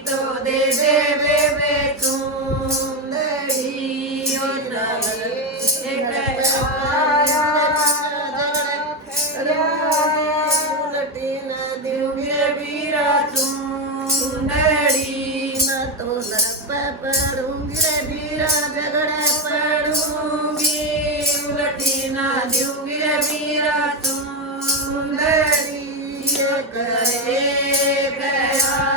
तो दे दे बेबे चुंदड़ी ओ उलटी न दूंगी रे बीरा चुंदड़ी मैं तो लड़ पड़ूंगी रे बीरा झगड़े पड़ूंगी उलटी न दूंगी रे बीरा चुंदड़ी करे गया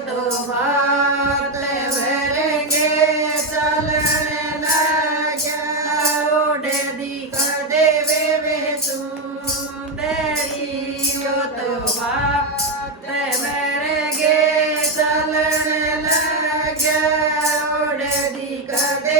तो बात भरेंगे चलने लगा ओढ़े दिखा दे बेबे सुंदरी तो बात भरेंगे चलने लगा ओढ़े दिखा दे